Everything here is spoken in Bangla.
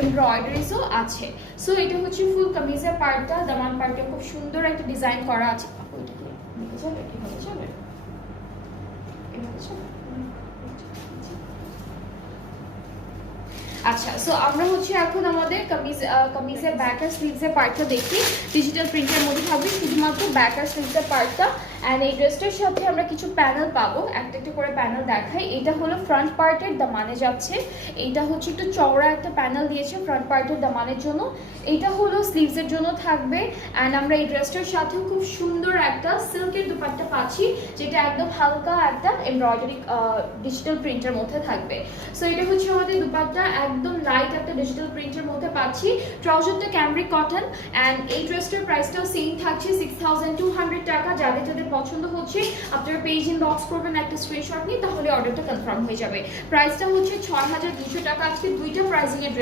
এমব্রয়ডারিজও আছে। সো এটা হচ্ছে ফুল কামিজের পার্টটা, দামান পার্টটা খুব সুন্দর একটা ডিজাইন করা আছে। ওইটা কি নিতে যাবে, কিভাবে যাবে, এভাবে যাবে? আচ্ছা, সো আমরা হচ্ছে এখন আমাদের কামিজের ব্যাক আর স্লিভসের পার্টটা দেখি। ডিজিটাল প্রিন্টের মধ্যে থাকবে শুধুমাত্র ব্যাক আর স্লিভসের পার্টটা। অ্যান্ড এই ড্রেসটার সাথে আমরা কিছু প্যানেল পাবো, একটা একটা করে প্যানেল দেখাই। এটা হলো ফ্রন্ট পার্টের দামানে যাচ্ছে, এইটা হচ্ছে একটু চওড়া একটা প্যানেল দিয়েছে ফ্রন্ট পার্টের দামানের জন্য। এইটা হলো স্লিভসের জন্য থাকবে। অ্যান্ড আমরা এই ড্রেসটার সাথেও খুব সুন্দর একটা সিল্কের দুপাট্টা পাচ্ছি, যেটা একদম হালকা একটা এমব্রয়ডারি ডিজিটাল প্রিন্টের মধ্যে থাকবে। সো এটা হচ্ছে আমাদের দুপাট্টা, একদম লাইট একটা ডিজিটাল প্রিন্টের মধ্যে পাচ্ছি। ট্রাউজারটা ক্যামব্রিক কটন। অ্যান্ড এই ড্রেসটার প্রাইসটাও সেম থাকছে 6200 টাকা। যাদের যাদের পছন্দ হচ্ছে আপনারা পেজ ইনবক্স করবেন, একটা স্ক্রিনশট নিয়ে, তাহলে অর্ডারটা কনফার্ম হয়ে যাবে। প্রাইসটা হচ্ছে 6200 টাকা। আজকে দুইটা প্রাইসিং এর